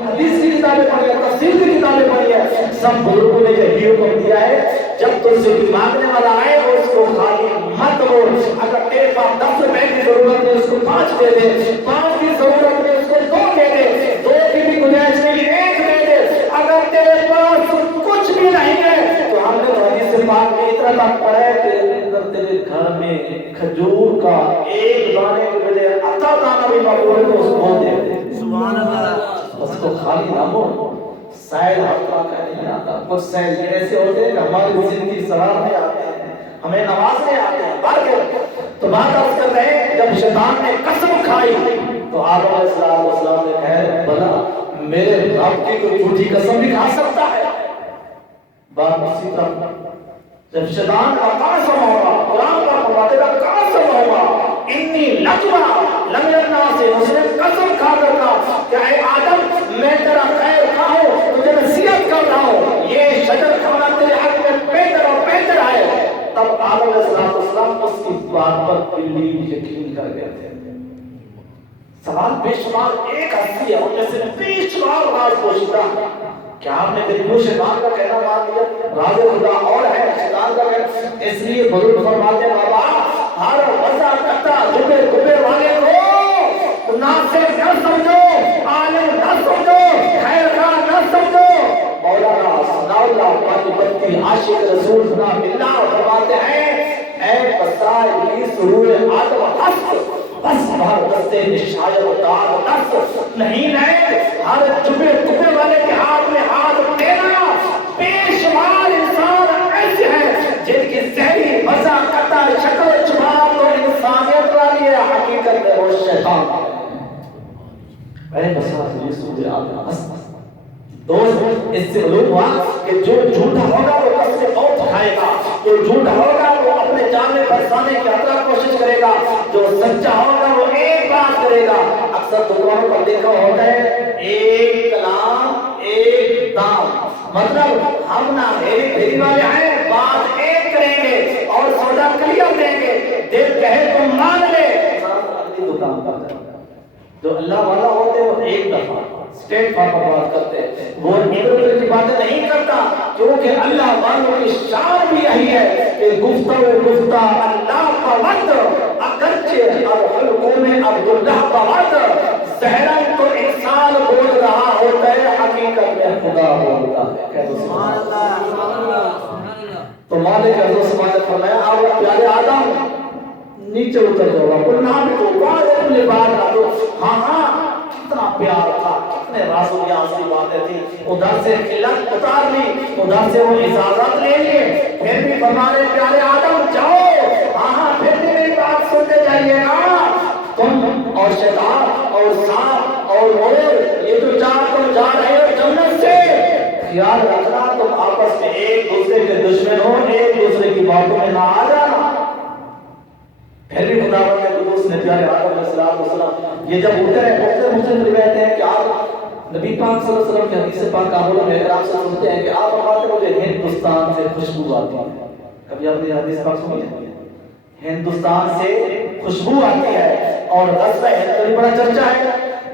حدیث کی کتابیں پڑھی ہے، تفسیر کی کتابیں پڑھی ہے، سب بزرگوں نے یہی حکم دیا ہے جب تم سے مانگنے والا آئے اور اس کو خالی مت ہو. اگر تیرے پاس 10 روپے کی ضرورت ہے اس کو 5 دے دے، 5 کی ضرورت ہے اس کو 2 دے دے، 2 کی بھی گنجائش نہیں 1 دے دے. اگر تیرے پاس کچھ بھی نہیں ہے تو ہم نے حدیث پاک میں اتنا تک پڑھا ہے کہ اگر تیرے گھر میں کھجور کا 1 دانے کے بجائے 8 دانہ بھی موجود ہے تو اس کو دے دے. سبحان اللہ. اس کو خالی نہ ہو. سائل حقا کا نہیں آتا. کچھ سائل ایسے ہوتے ہیں کہ ہماری زندگی سوارنے آتے ہیں، ہمیں نوازنے آتے ہیں. تو بات عرض کر رہے ہیں جب شیطان نے قسم کھائی تو آدم علیہ السلام نے کہا بھلا میرے رب کی کوئی جھوٹی قسم بھی کھا سکتا ہے؟ بات اسی طرح جب شیطان کا قسم ہوگا، قرآن کا فرماتے گا قسم ہوگا انی لجما لم الناس، اس نے قسم کھا کر کہا کہ اے آدم میں تیرا خیر خواہ ہوں، تجھے نصیحت کر رہا ہوں، یہ شجر کھانا تیرے حق میں بہتر ہے. تب آدم علیہ السلام اس کی بات پر بلی یقین کر گئے تھے. سوال بے شمار ایک ہستی ہے ان میں سے بے شمار راز پوشیدہ. کیا آپ نے میری منہ شیطان کا کہنا مان لیا؟ راز خدا اور ہے، شیطان کا کہنا. اس لیے بزرگ فرماتے ہیں بابا ہر وضع کرتا جبے گبے والے کو ناصر نہ سمجھو، عالم نہ سمجھو، خیر خواہ نہ سمجھو. مولانا ثناء اللہ پاکی بنتی عاشق رسول خدا باللہ فرماتے ہیں اے بسا ابلیس روح آدم ہست بس بھر دستے نشاید و داد نفس نہیں نئے. ہر چپے کپے والے کے ہاتھ میں ہاتھ دینا. بے شمار انسان ایسے ہیں جن کی ذہنی وضع قطع شکل چباب تو انسانیت والی ہے، حقیقت میں وہ شیطان ہے. اے بسا ابلیس روح آدم ہست. دوست اس سے معلوم ہوا کہ جو جھوٹا ہوگا وہ قسم موت کھائے گا، جو جھوٹا ہوگا وہ اپنے جان میں پھنسانے کی حتیٰ کوشش کرے گا، جو سچا ہوگا وہ ایک بات کرے گا. اکثر دکانوں پر دیکھا ہوتا ہے ایک کلام ایک دام، مطلب ہم نہ ہیری پھیری والے ہیں، بات ایک کریں گے اور سودا کلیئر دیں گے، دل کہے تو مان لے. اگلی دکان پر جائے جو اللہ والا ہوتے ہیں وہ ایک دفعہ اسٹیٹ فارورڈ بات کرتے ہیں، وہ ادھر کی باتیں نہیں کرتا، کیونکہ اللہ والوں کی شان بھی یہی ہے کہ گفتہ اللہ کا وقت اگرچہ اب حلقوں میں عبداللہ کا وقت ظاہراً تو انسان بول رہا ہوتا ہے، حقیقت میں خدا بولتا ہے. کہہ دو سبحان اللہ. تو مالک عزت سبحانہ فرمایا آؤ پیارے آدم نیچے اتر جاؤ، قلنا بکم بعضکم لبعض. ہاں کتنا پیار تھا، کتنے راز و نیاز کی باتیں تھی. ادھر سے خلت اتار لی، ادھر سے وہ اجازت لے لیے، پھر بھی فرمانے پیارے آدم جاؤ. ہاں پھر بھی میری بات سنتے جائیے گا. تم اور شیطان اور سانپ اور مور یہ جو چار تم جا رہے ہو جنت سے، خیال رکھنا تم آپس میں ایک دوسرے کے دشمن ہو، ایک دوسرے کی باتوں میں نہ آ جانا. پھر بھی خداوند نے قدوس نے پیارے آدم علیہ السلام یہ جب اترے مختلف روایت ہے کہ آپ نبی پاک صلی اللہ علیہ وسلم کی حدیث پاک کابل میں اگر آپ سے سنتے ہیں کہ آپ فرماتے ہیں مجھے ہندوستان سے خوشبو آتی ہے. کبھی آپ نے حدیث پاک سنی ہے؟ ہندوستان سے خوشبو آتی ہے اور غزوہ ہند کا بھی بڑا چرچا ہے.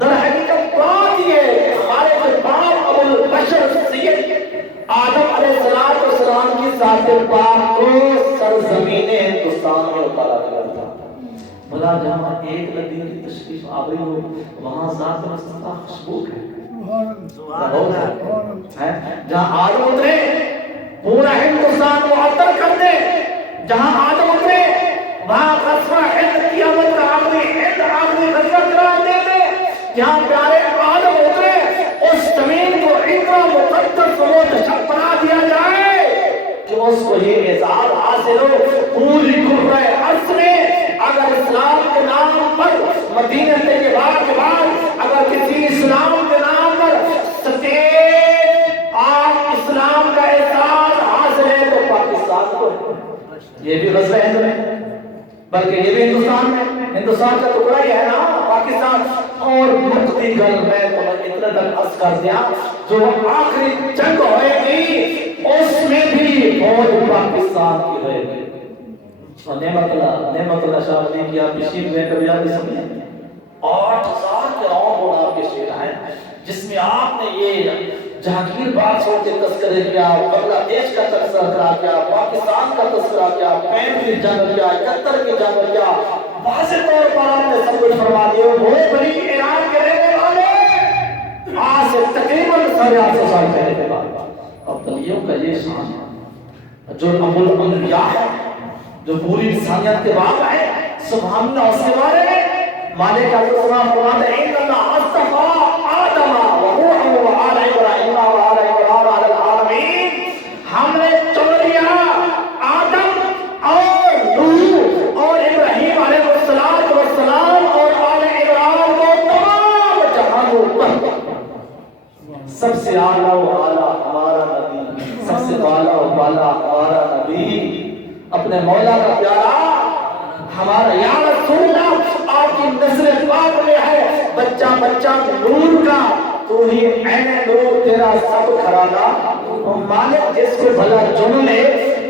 در حقیقت بات یہ ہے کہ ہمارے جو باپ ابو البشر سید آدم علیہ السلام کی ذات پاک کو سرزمین ہندوستان میں اتارا گیا تھا. بھلا جہاں ایک ندی کی تشریف آوری ہو وہاں ذات مصطفیٰ خوشبو ہے. جہاں آدم اترے پورا ہندوستان معطر کر دے. جہاں آدم اترے وہاں غزوہ ہند قیامت کا آخری غزوہ قرار دے دے. جہاں پیارے آدم اترے اس زمین کو اتنا مقدس و متشرف بنا دیا جائے کہ اس کو یہ اعزاز حاصل ہو پوری قرہ ارض میں. اگر اسلام کے نام پر مدینہ طیبہ کے بعد اگر کسی اسلام کے نام پر سٹیٹ آپ اسلام کا اعزاز حاصل ہے تو پاکستان کو یہ بھی غزوہ ہند میں، بلکہ یہ بھی ہندوستان میں، ہندوستان کا ٹکڑا ہی ہے نا پاکستان. اور مقتی گل میں تمہیں اتنا تک عرض کر دیا جو آخری جنگ ہوئے گی اس میں بھی فوج پاکستان کی ہوئے گی. نعمت اللہ شاہ علی کی آپ شیر میں کبھی آپ نے سنی 8,000 کے راؤنڈ آپ کے شعر ہیں جس میں آپ نے یہ جہانگیر بادشاہ کے تذکرے کیا، بنگلہ دیش کا تذکرہ کیا، پاکستان کا تذکرہ کیا، 65 کی جنگ کیا، 71 کی جنگ کیا، واضح طور پر آپ نے سب کچھ فرما دیا۔ وہ بڑی ایران کے رہنے والے آج سے تقریباً 850 سال پہلے کے بعد ابدالیوں کا یہ شان جو ابو الانبیاء ہے، جو پوری انسانیت کے بعد ہے، سبحان اللہ، اس کے بارے میں مالک السلام فرماتے ہیں ان اللہ اصطفیٰ آدم ونوح وآل ابراہیم وآل ابراہیم علی العالمین، ہم نے چن لیا آدم اور نوح اور ابراہیم علیہ السلام اور آل ابراہیم کو تمام جہانوں پر سب سے اعلیٰ و اعلیٰ ہمارا نبی، سب سے بالا و بالا ہمارا نبی، اپنے مولا کا پیارا ہمارا یا رسول اللہ، آپ کی نسل پاک میں ہے بچہ بچہ نور کا، تو ہی عین نور تیرا سب گھرانہ، مالک جس کو بھلا چن لے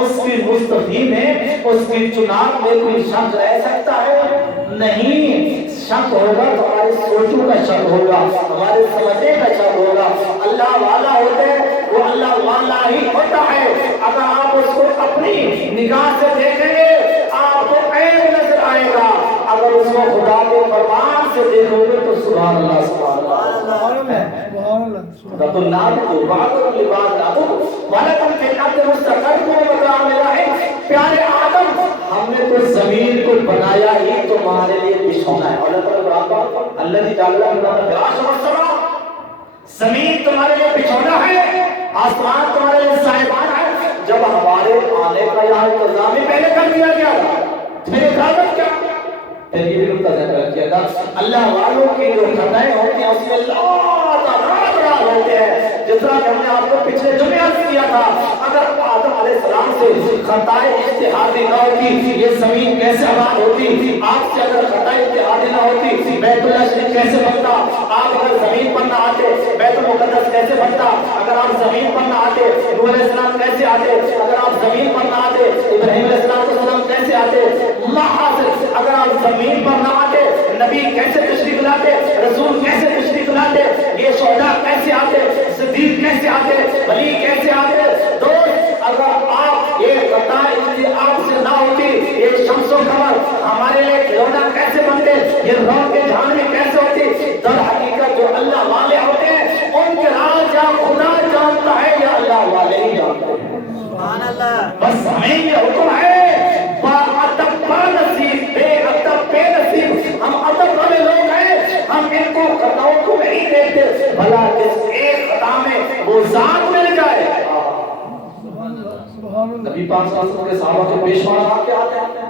اس کی مصطفی میں، اس کی چنان میں کوئی شک رہ سکتا ہے؟ نہیں، شک ہوگا تو ہماری سوچوں کا شک ہوگا، ہمارے سمجھنے کا شک ہوگا۔ اللہ والا ہوتے وہ اللہ والا ہی ہوتا ہے۔ اگر آپ اس کو اپنی نگاہ سے دیکھیں گے آپ کو عیب نظر آئے گا، اگر اس کو خدا کے فرمان سے دیکھو گے تو سبحان اللہ سبحان اللہ رب النعمت وبعض لبعض ولکم فی الارض مستقر ومتاع للحین۔ پیارے آدم، ہم نے تو زمین کو بنایا ہی تمہارے لیے بچھونا ہے، اور الذی جعل لکم فراشا والسماء، زمین تمہارے لیے بچھونا ہے، آسمان تمہارے لیے سائبان ہے۔ جب ہمارے آنے کا یہاں انتظام ہی پہلے کر دیا گیا پھر اجازت کیا؟ پھر یہ بھی نقطہ ذکر کیا تھا، اللہ والوں کی جو خطائیں ہوتی ہیں اس میں لاتعداد ہوتے ہیں، جس طرح کہ ہم نے آپ کو پچھلے جمعے عرض کیا تھا، اگر آدم علیہ السلام سے خطائیں اجتہادی نہ ہوتی یہ زمین کیسے آباد ہوتی؟ آپ سے اگر خطائیں اجتہادی نہ ہوتی بیت اللہ شریف کیسے بنتا؟ آپ اگر زمین پر نہ آتے بیت المقدس کیسے بنتا؟ اگر آپ زمین پر نہ آتے نوح علیہ السلام کیسے آتے؟ اگر آپ زمین پر نہ آتے ابراہیم علیہ السلام کیسے آتے؟ اگر آپ زمین پر نہ آتے نبی کیسے تشریف لاتے؟ رسول کیسے تشریف لاتے؟ یہ شہداء کیسے آتے؟ صدیق کیسے آتے؟ ولی کیسے آتے؟ دوست، اگر آپ یہ خطائیں آپ سے نہ ہوتی یہ شمس و قمر ہمارے لیے کھلونا کیسے بنتے؟ یہ رون کے جہان میں کیسے ہوتی؟ در حقیقت جو اللہ والے ہوتے ہیں ان کے راز یا خدا جانتا ہے یا اللہ والے ہی جانتے ہیں۔ سبحان اللہ۔ بس ہمیں یہ حکم ہے ادب با نصیب بے ادب بے نصیب، ہم ادب والے لوگ ہیں، ہم ان کو خطاؤں کو نہیں دیکھتے، بھلا اس ایک خطا میں وہ ذات مل جائے۔ نبی پاک صلی اللہ علیہ وسلم کے صحابہ کے پیشوا واقعات ہیں،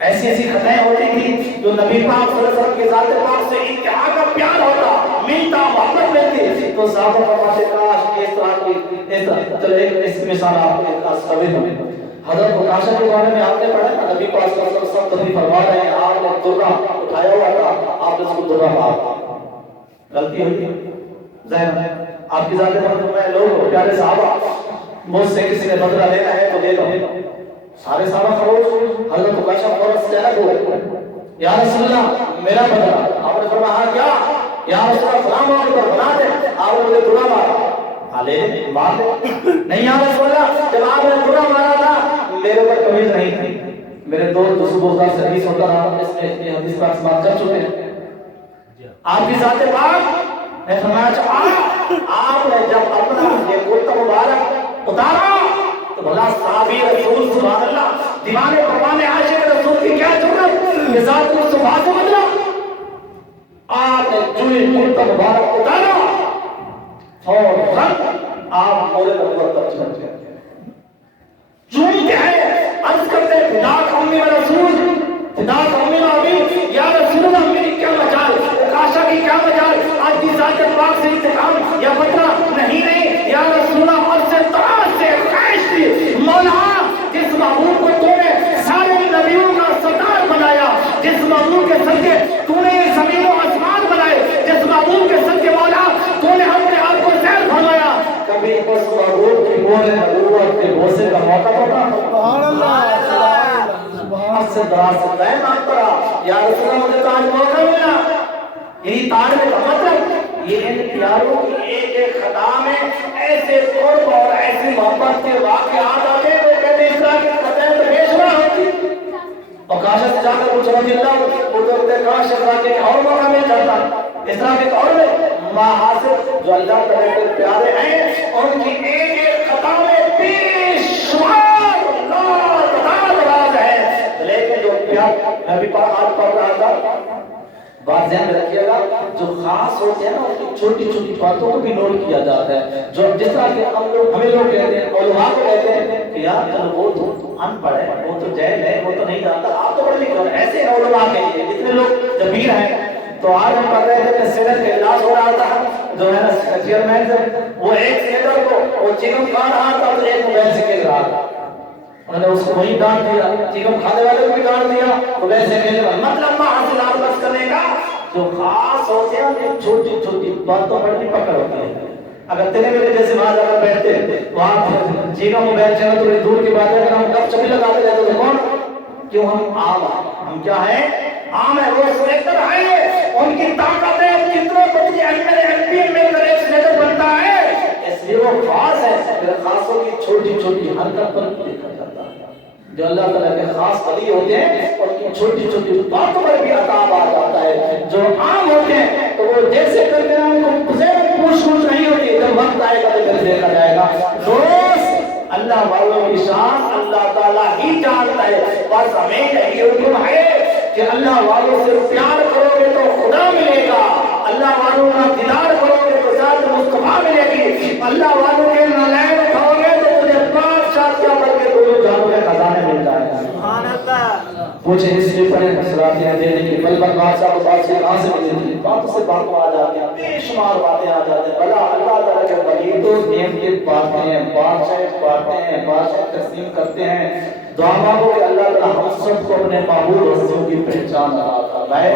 ایسی ایسی خطائیں ہوتی تھی جو نبی پاک صلی اللہ علیہ وسلم کی ذات پاک سے انتہا کا پیار ہوتا، ملتا محبت ملتی، تو صحابہ فرماتے کاش اس طرح کی چلے اس مثال آپ کے پاس کبھی ہمیں حضرت مکاشا کے بارے میں آپ نے پڑھا نا، نبی پاک صلی اللہ علیہ وسلم تبھی فرما رہے ہیں آپ نے درہ اٹھایا ہوا تھا، آپ نے اس کو درہ مارا، غلطی ہوئی ظاہر ہے آپ کی ذات پر میں لوگ پیارے صحابہ مجھ سے کسی نے بدلہ لینا ہے تو لے لو، سارے صحابہ خاموش، حضرت مکاشا فوراً سچایا ہوا یا رسول اللہ میرا بدلہ، آپ نے فرمایا ہاں کیا؟ یا رسول اللہ فلاں موقع پر بنا دے، آپ نے مجھے درہ مارا، لے مار دے، نہیں یا رسول اللہ جب آپ نے درہ مارا تھا میرے پر قمیض نہیں تھی، میرے دوست دوسروں سے حدیث ہوتا رہا، اس میں یہ حدیث پر بات کر چکے ہیں، آپ کی ذات پاک نے فرمایا آپ نے جب اپنا یہ کرتا مبارک اتارا تو بھلا صحابی رسول سبحان اللہ دیوانے پروانے عاشق رسول کی کیا ضرورت، یہ ذات مصطفیٰ سے بدلا، آپ نے جوئی کرتا مبارک اتارا فوراً آپ مولد نبوت تک چل گئے، جوئی کیا ہے؟ عرض کرتے فداک امی و رسول، فداک امی و ابی، یا رسول اللہ میری کیا مجال، کاشا کی کیا مجال، آج کی ذات پاک سے انتقام یا بدلہ نہیں، یا رسول اللہ اور سے طرح سے خواہش تھی، مولا جس محبوب کو تو نے سارے نبیوں کا سردار بنایا، جس محبوب کے صدقے تو نے زمین و آسمان بنائے، جس محبوب کے صدقے مولا تو نے اپنے آپ کو زیر فرمایا، کبھی اس محبوب کی مولد نبوت کے بوسے کا موقع ہوتا؟ سبحان اللہ، سبحان سے دراز سے دائم آپ کرا، یا رسول اللہ مجھے تو آج موقع ملا، یعنی تاڑنے کا مطلب یہ ان پیاروں کی ایک ایک خطا میں ایسے قرب اور ایسی محبت کے واقعات آتے ہیں وہ کہتے ہیں اس طرح کی خطائیں تو بیشمار ہوتی. اور کاشت سے جا کر کچھ رضی اللہ ادھر ادھر کاش اس طرح کے اور موقع مل جاتا. اس طرح کے اور میں محاسب جو اللہ تعالیٰ کے پیارے ہیں ان کی ایک ایک خطا میں بیشمار راز ہے. لیکن جو پیار میں بھی آج پڑھ رہا تھا بات ذہن میں رکھیے گا جو خاص ہوتے ہیں نا ان کی چھوٹی چھوٹی باتوں کو بھی نوٹ کیا جاتا ہے. جو جس طرح کہ ہمیں لوگ کہتے ہیں علماء کو کہتے ہیں کہ یار چلو وہ تو ان پڑھ ہے وہ تو جاہل ہے وہ تو نہیں جانتا آپ تو پڑھ لکھ رہے ہیں. ایسے علماء کے لیے جتنے لوگ جبیر ہیں تو آج ہم پڑھ رہے تھے کہ سینٹ کا اجلاس ہو رہا تھا جو ہے نا چیئرمین سے وہ ایک سینٹر کو وہ چکن کھا رہا تھا تو ایک موبائل سے کھیل رہا تھا. انہوں نے اس کو وہی ڈانٹ دیا چکن کھانے والے کو بھی ڈانٹ دیا موبائل سے کھیل رہا. مطلب حاصلات بس کرنے کا جو خاص ہوتے ہیں ان چھوٹی چھوٹی باتوں پر بھی پکڑ ہوتی ہے. اگر تیرے میرے جیسے وہاں جا کر بیٹھتے وہاں جیگا موبائل چلا تھوڑی دور کی بات ہے اگر ہم گپ شپ لگاتے رہتے تو کون کیوں ہم عام ہم کیا ہیں عام ہے وہ سلیکٹر ہے ان کی طاقت ہے کتنے بچے ایم پی میں کر ایک سلیکٹر بنتا ہے اس لیے وہ خاص ہے. پھر خاصوں کی چھوٹی چھوٹی حرکت پر دیکھا جاتا ہے. جو اللہ تعالیٰ کے خاص ولی ہوتے ہیں ان کی چھوٹی چھوٹی باتوں پر بھی عطاب آ جاتا ہے. جو عام ہوتے ہیں تو وہ جیسے کرتے ہیں ان کو پوچھ نہیں ہوتی جب وقت آئے گا تو پھر دیکھا جائے گا. دوست اللہ والوں کی شان اللہ تعالیٰ ہی جانتا ہے. بس ہمیں یہی حکم ہے کہ اللہ والوں سے پیار کرو گے تو خدا ملے گا. اللہ والوں کا دیدار کرو گے تو ذات مصطفیٰ ملے گی. اللہ والوں کے نالائق اٹھاؤ گے تو تجھے بادشاہ کیا بلکہ دونوں جانوں کے خزانے مل جائیں گے. سبحان اللہ. پوچھے اس لیے پڑھے صلاتیں دینے کی بل بل بادشاہ کو بات سے کہاں سے ملتی تھی باتوں سے باتوں آ جاتے ہیں بے شمار باتیں آ جاتے ہیں. بلا اللہ تعالیٰ کے ولی تو نیم کے باتیں ہیں بادشاہ تسلیم کرتے ہیں. دعا مانگو کہ اللہ تعالیٰ ہم سب کو اپنے معبود رسول کی پہچان عطا فرمائے.